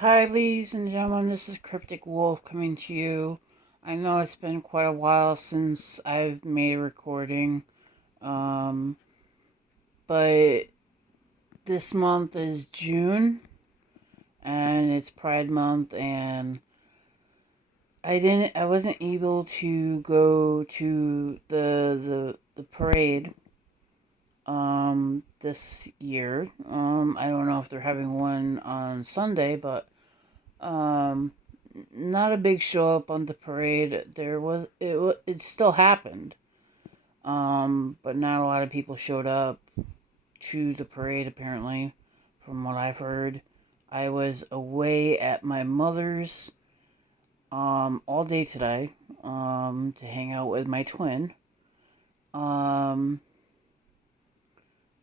Hi, ladies and gentlemen, this is Cryptic Wolf coming to you. I know it's been quite a while since I've made a recording, um, but this month is June, and it's Pride Month, and I wasn't able to go to the parade, this year. I don't know if they're having one on Sunday, but, um, not a big show up on the parade. It still happened, but not a lot of people showed up to the parade apparently, from what I've heard. I was away at my mother's all day today to hang out with my twin. Um,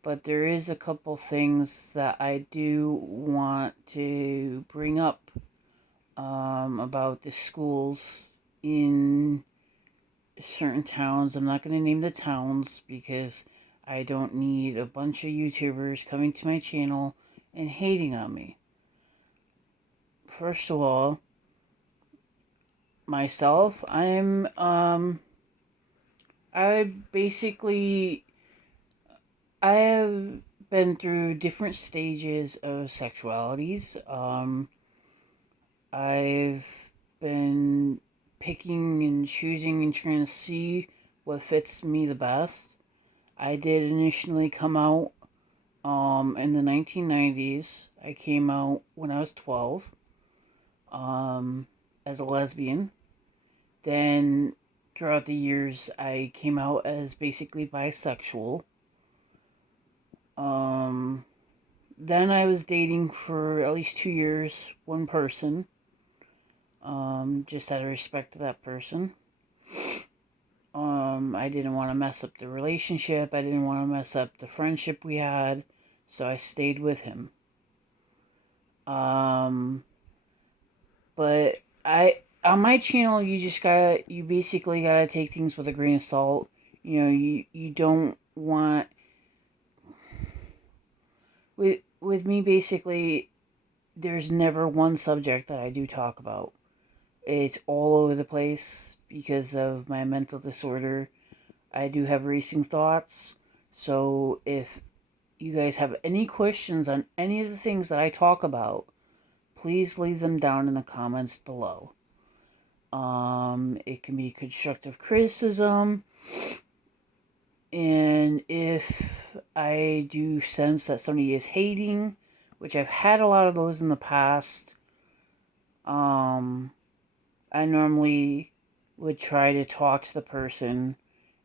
but there is a couple things that I do want to bring up about the schools in certain towns. I'm not going to name the towns because I don't need a bunch of YouTubers coming to my channel and hating on me. First of all, myself, I basically I have been through different stages of sexualities. I've been picking and choosing and trying to see what fits me the best. I did initially come out in the 1990s. I came out when I was 12 as a lesbian. Then throughout the years, I came out as basically bisexual. Um, then I was dating for at least 2 years, one person, just out of respect to that person. I didn't want to mess up the relationship. I didn't want to mess up the friendship we had, so I stayed with him. Um, but on my channel, you basically gotta take things with a grain of salt. You don't want, with me basically, there's never one subject that I do talk about. It's all over the place because of my mental disorder. I do have racing thoughts. So if you guys have any questions on any of the things that I talk about, please leave them down in the comments below. It can be constructive criticism, and if I do sense that somebody is hating, which I've had a lot of those in the past, I normally would try to talk to the person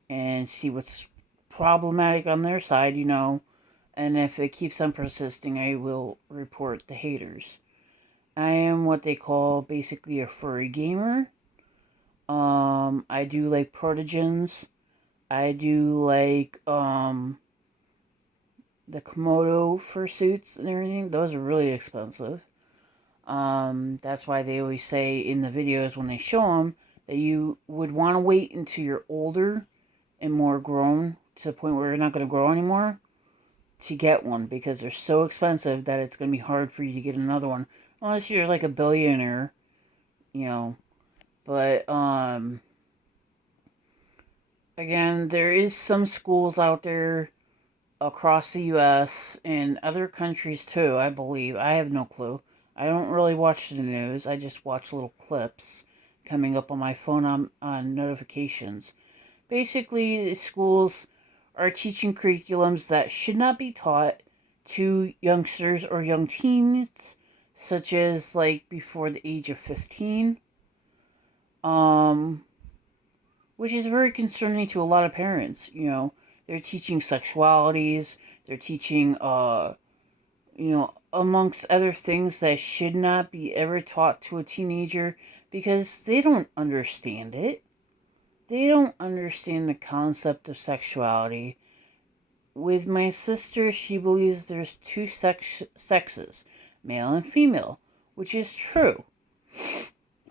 and see what's problematic on their side. And if it keeps on persisting, I will report the haters. I am what they call basically a furry gamer. I do like protogens. I do like the Komodo fursuits and everything. Those are really expensive. That's why they always say in the videos when they show them that you would want to wait until you're older and more grown to the point where you're not going to grow anymore to get one, because they're so expensive that it's going to be hard for you to get another one unless you're like a billionaire, you know. But again, there is some schools out there across the US and other countries too, I believe. I have no clue. I don't really watch the news. I just watch little clips coming up on my phone on notifications. Basically, the schools are teaching curriculums that should not be taught to youngsters or young teens, such as like before the age of 15. Um, which is very concerning to a lot of parents. They're teaching sexualities, they're teaching, amongst other things that should not be ever taught to a teenager because they don't understand it. They don't understand the concept of sexuality. With my sister, she believes there's two sexes, male and female, which is true.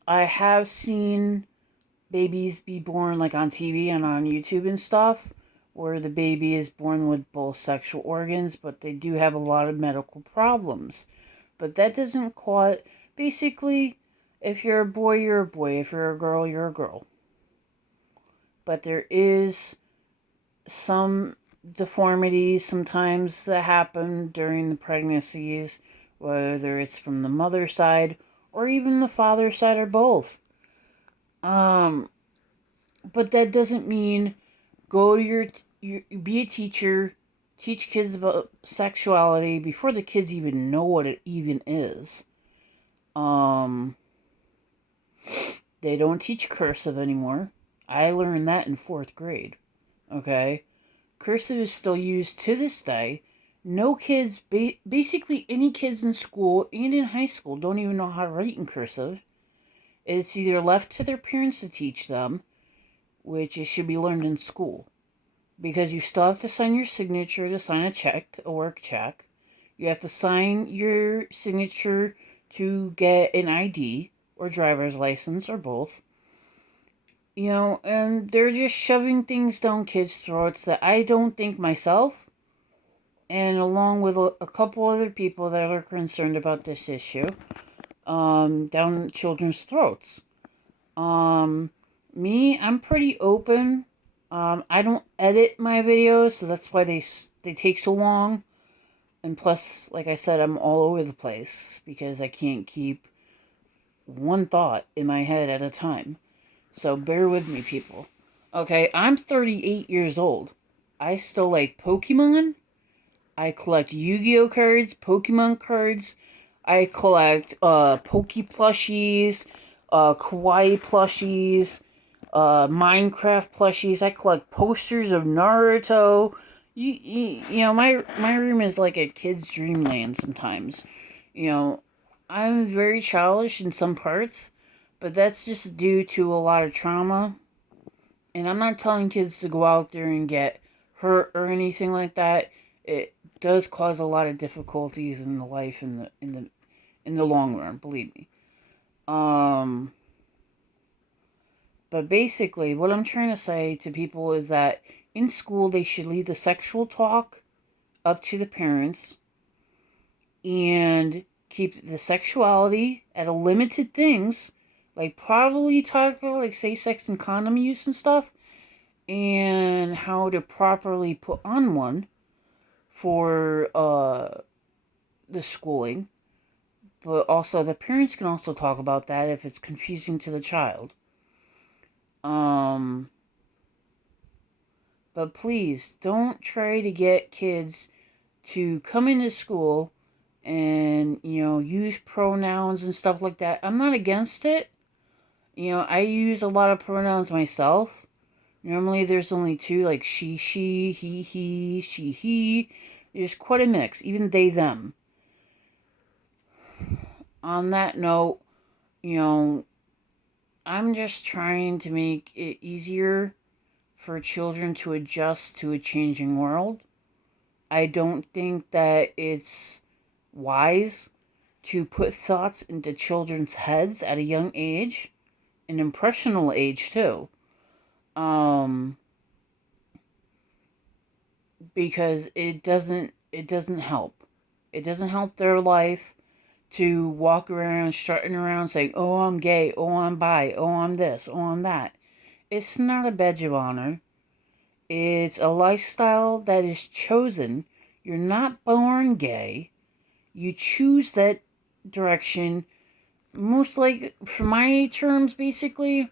I have seen babies be born like on TV and on YouTube and stuff, where the baby is born with both sexual organs, but they do have a lot of medical problems. But that doesn't Basically, if you're a boy, you're a boy. If you're a girl, you're a girl. But there is some deformities sometimes that happen during the pregnancies, whether it's from the mother's side or even the father's side or both. Um, but that doesn't mean go to your be a teacher, teach kids about sexuality before the kids even know what it even is. Um, they don't teach cursive anymore. I learned that in fourth grade. Okay, cursive is still used to this day. No kids, basically any kids in school and in high school, don't even know how to write in cursive. It's either left to their parents to teach them, which it should be learned in school. Because you still have to sign your signature to sign a check, a work check. You have to sign your signature to get an ID or driver's license or both. And they're just shoving things down kids' throats that I don't think myself, and along with a couple other people that are concerned about this issue, down children's throats. Um, I'm pretty open. I don't edit my videos, so that's why they take so long. And plus, like I said, I'm all over the place because I can't keep one thought in my head at a time. So bear with me, people. Okay, I'm 38 years old. I still like Pokemon. I collect Yu-Gi-Oh cards, Pokemon cards. I collect Poke plushies, Kawaii plushies, Minecraft plushies. I collect posters of Naruto. My room is like a kid's dreamland sometimes. You know, I'm very childish in some parts, but that's just due to a lot of trauma. And I'm not telling kids to go out there and get hurt or anything like that. It does cause a lot of difficulties in the life in the long run, believe me. Um but basically what I'm trying to say to people is that in school they should leave the sexual talk up to the parents and keep the sexuality at a limited things, like probably talk about like safe sex and condom use and stuff, and how to properly put on one for the schooling. But also the parents can also talk about that if it's confusing to the child. Um, but please don't try to get kids to come into school and use pronouns and stuff like that. I'm not against it. I use a lot of pronouns myself. Normally there's only two, like she, he, she, he. There's quite a mix, even they, them. On that note, you know, I'm just trying to make it easier for children to adjust to a changing world. I don't think that it's wise to put thoughts into children's heads at a young age, an impressionable age too. Um, because it doesn't help. It doesn't help their life to walk around strutting around saying, "Oh, I'm gay. Oh, I'm bi. Oh, I'm this. Oh, I'm that." It's not a badge of honor. It's a lifestyle that is chosen. You're not born gay. You choose that direction. Most like, for my terms, basically,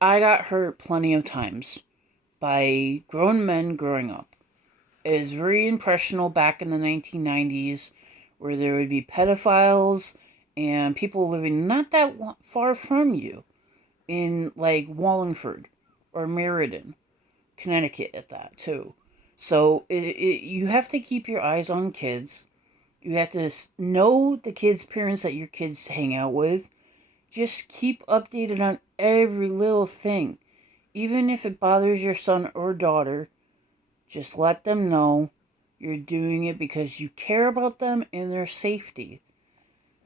I got hurt plenty of times by grown men growing up. It was very impressionable back in the 1990s where there would be pedophiles and people living not that far from you in like Wallingford or Meriden, Connecticut at that too. So you have to keep your eyes on kids. You have to know the kids' parents that your kids hang out with. Just keep updated on every little thing. Even if it bothers your son or daughter, just let them know you're doing it because you care about them and their safety.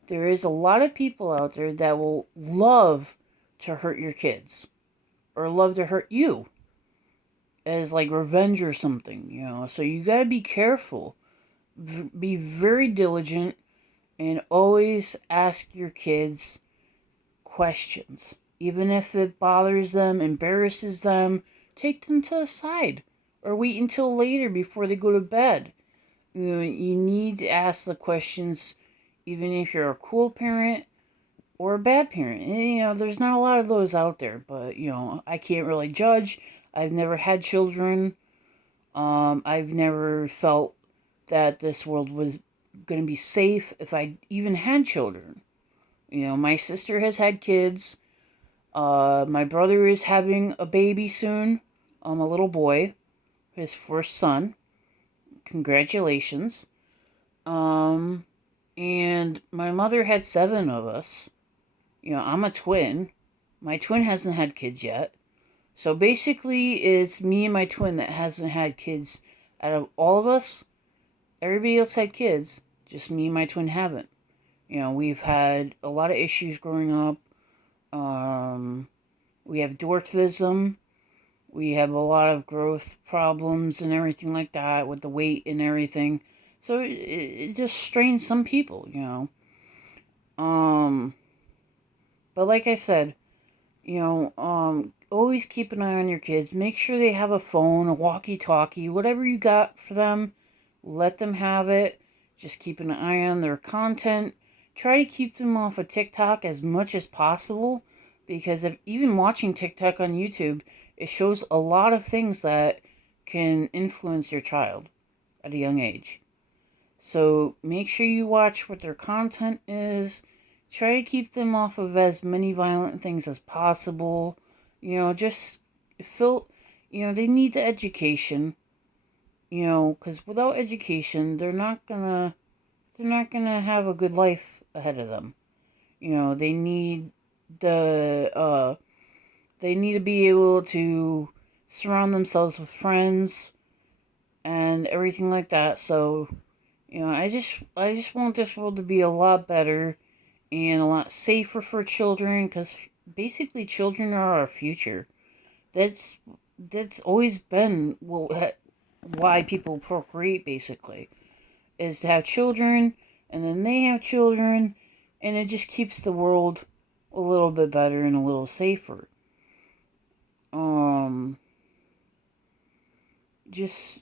There is a lot of people out there that will love to hurt your kids or love to hurt you as like revenge or something. So you got to be careful. Be very diligent. And always ask your kids questions. Even if it bothers them, embarrasses them, take them to the side or wait until later before they go to bed. You need to ask the questions even if you're a cool parent or a bad parent. And, there's not a lot of those out there, but, I can't really judge. I've never had children. I've never felt that this world was going to be safe if I even had children. My sister has had kids. My brother is having a baby soon. A little boy, his first son. Congratulations. Um, and my mother had 7 of us. I'm a twin. My twin hasn't had kids yet. So basically, it's me and my twin that hasn't had kids. Out of all of us, everybody else had kids. Just me and my twin haven't. We've had a lot of issues growing up. We have dwarfism. We have a lot of growth problems and everything like that with the weight and everything. So it just strains some people. Um, but like I said, always keep an eye on your kids. Make sure they have a phone, a walkie-talkie, whatever you got for them. Let them have it. Just keep an eye on their content. Try to keep them off of TikTok as much as possible, because if even watching TikTok on YouTube, it shows a lot of things that can influence your child at a young age. So make sure you watch what their content is. Try to keep them off of as many violent things as possible. Just feel, they need the education. Because without education, they're not gonna have a good life ahead of them. They need the they need to be able to surround themselves with friends and everything like that. So, I just want this world to be a lot better and a lot safer for children, because basically children are our future. That's that's always been why people procreate, basically, is to have children, and then they have children, and it just keeps the world a little bit better and a little safer. Um, just,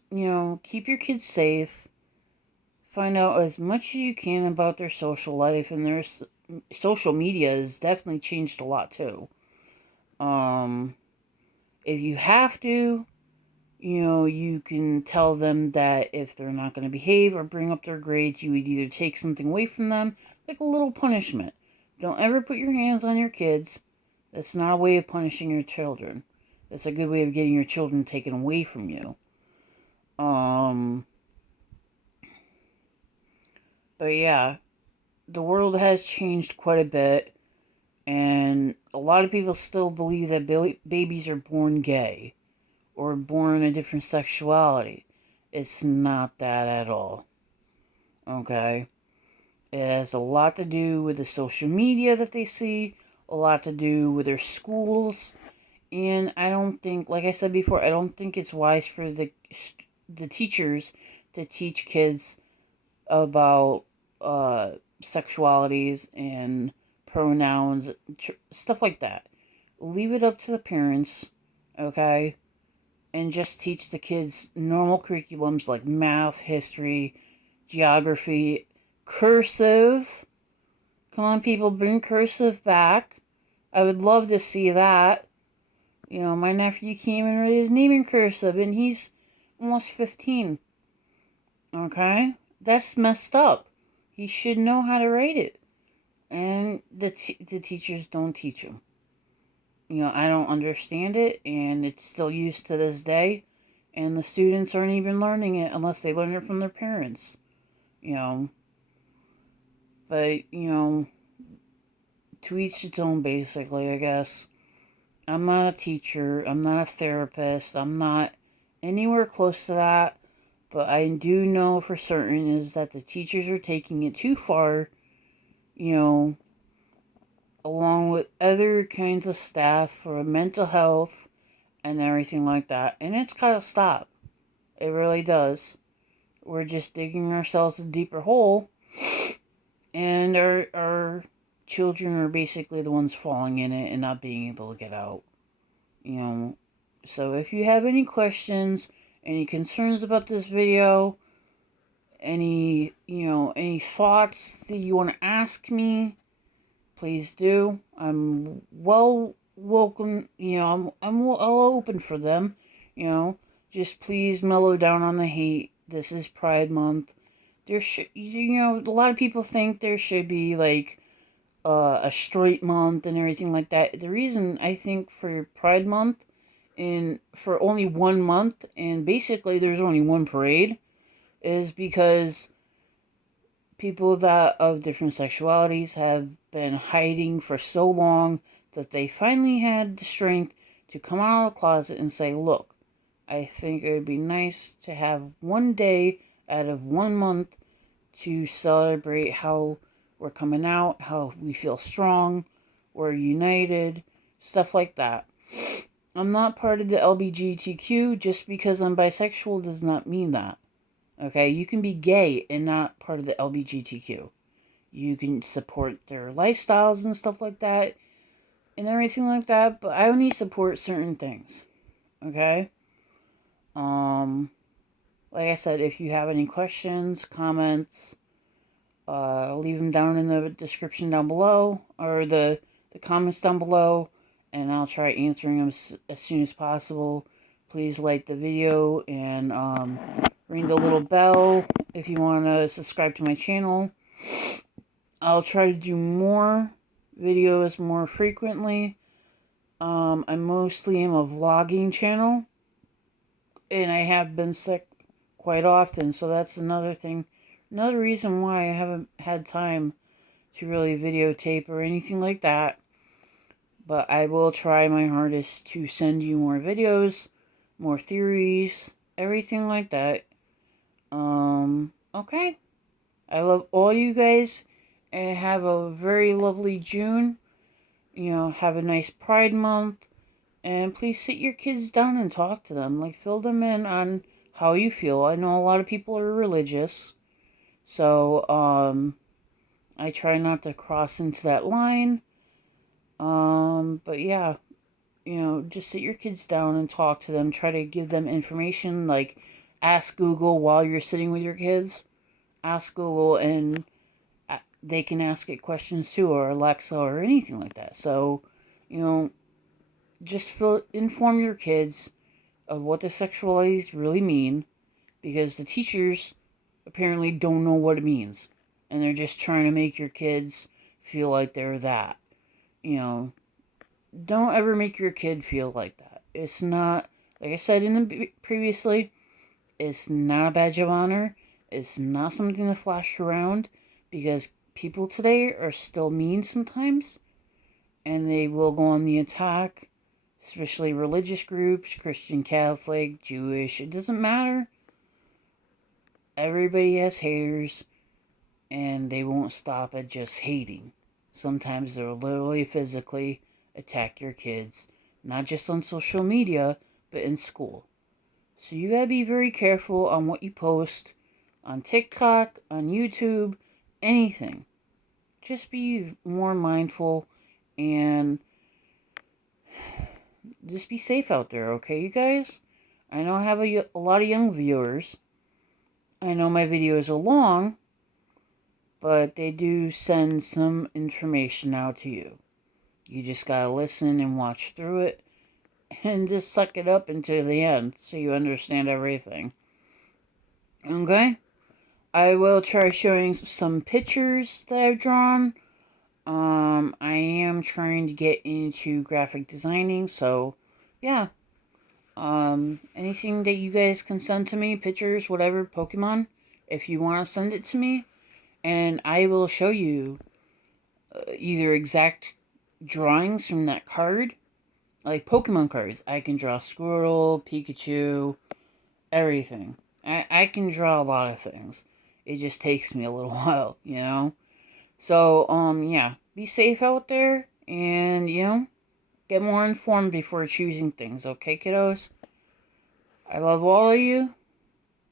keep your kids safe. Find out as much as you can about their social life, and their social media has definitely changed a lot too. Um, if you have to, you can tell them that if they're not going to behave or bring up their grades, you would either take something away from them, like a little punishment. Don't ever put your hands on your kids. That's not a way of punishing your children. That's a good way of getting your children taken away from you. Um, but yeah, the world has changed quite a bit, and a lot of people still believe that babies are born gay or born a different sexuality. It's not that at all. Okay? It has a lot to do with the social media that they see, a lot to do with their schools, and I don't think, like I said before, I don't think it's wise for the teachers to teach kids about sexualities and pronouns, stuff like that. Leave it up to the parents, okay? And just teach the kids normal curriculums like math, history, geography, cursive. Come on, people, bring cursive back. I would love to see that. My nephew came and wrote his name in cursive, and he's almost 15. Okay? That's messed up. He should know how to write it. And the teachers don't teach him. I don't understand it, and it's still used to this day. And the students aren't even learning it unless they learn it from their parents. You know. But, to each its own, basically, I guess. I'm not a teacher. I'm not a therapist. I'm not anywhere close to that. But I do know for certain is that the teachers are taking it too far, you know, along with other kinds of staff for mental health and everything like that. And it's got to stop. It really does. We're just digging ourselves a deeper hole. And our children are basically the ones falling in it and not being able to get out. You know, so if you have any questions, any concerns about this video, any thoughts that you want to ask me, please do. I'm welcome. I'll open for them. You know, just please mellow down on the hate. This is Pride Month. There should, a lot of people think there should be like a straight month and everything like that. The reason I think for Pride Month, and for only 1 month, and basically there's only one parade, is because people that of different sexualities have been hiding for so long that they finally had the strength to come out of the closet and say, look, I think it would be nice to have one day out of 1 month to celebrate how we're coming out, how we feel strong, we're united, stuff like that. I'm not part of the LGBTQ. Just because I'm bisexual does not mean that. Okay, you can be gay and not part of the LGBTQ. You can support their lifestyles and stuff like that and everything like that, but I only support certain things. Okay? Like I said, if you have any questions, comments, leave them down in the description down below, or the comments down below, and I'll try answering them as soon as possible. Please like the video and ring the little bell if you want to subscribe to my channel. I'll try to do more videos more frequently. I mostly am a vlogging channel, and I have been sick quite often, so that's another thing. Another reason why I haven't had time to really videotape or anything like that. But I will try my hardest to send you more videos, more theories, everything like that. Okay. I love all you guys, and have a very lovely June. Have a nice Pride Month. And please sit your kids down and talk to them. Like, fill them in on how you feel. I know a lot of people are religious. So, I try not to cross into that line. But yeah, just sit your kids down and talk to them. Try to give them information. Like, ask Google while you're sitting with your kids. Ask Google, and they can ask it questions too, or Alexa, or anything like that. So, just inform your kids of what the sexualities really mean, because the teachers apparently don't know what it means, and they're just trying to make your kids feel like they're that. Don't ever make your kid feel like that. It's not, like I said previously, it's not a badge of honor. It's not something to flash around, because people today are still mean sometimes, and they will go on the attack, especially religious groups, Christian, Catholic, Jewish, it doesn't matter. Everybody has haters, and they won't stop at just hating. Sometimes they'll literally physically attack your kids, not just on social media, but in school. So you gotta be very careful on what you post on TikTok, on YouTube, anything. Just be more mindful, and just be safe out there, okay, you guys? I know I have a lot of young viewers. I know my videos are long, but they do send some information out to you. You just gotta listen and watch through it, and just suck it up until the end so you understand everything. Okay? I will try showing some pictures that I've drawn. I am trying to get into graphic designing, so yeah. Anything that you guys can send to me, pictures, whatever, Pokemon, if you want to send it to me, and I will show you either exact drawings from that card, like Pokemon cards. I can draw Squirtle, Pikachu, everything. I can draw a lot of things. It just takes me a little while, So, yeah, be safe out there, and, get more informed before choosing things, okay, kiddos? I love all of you.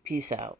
Peace out.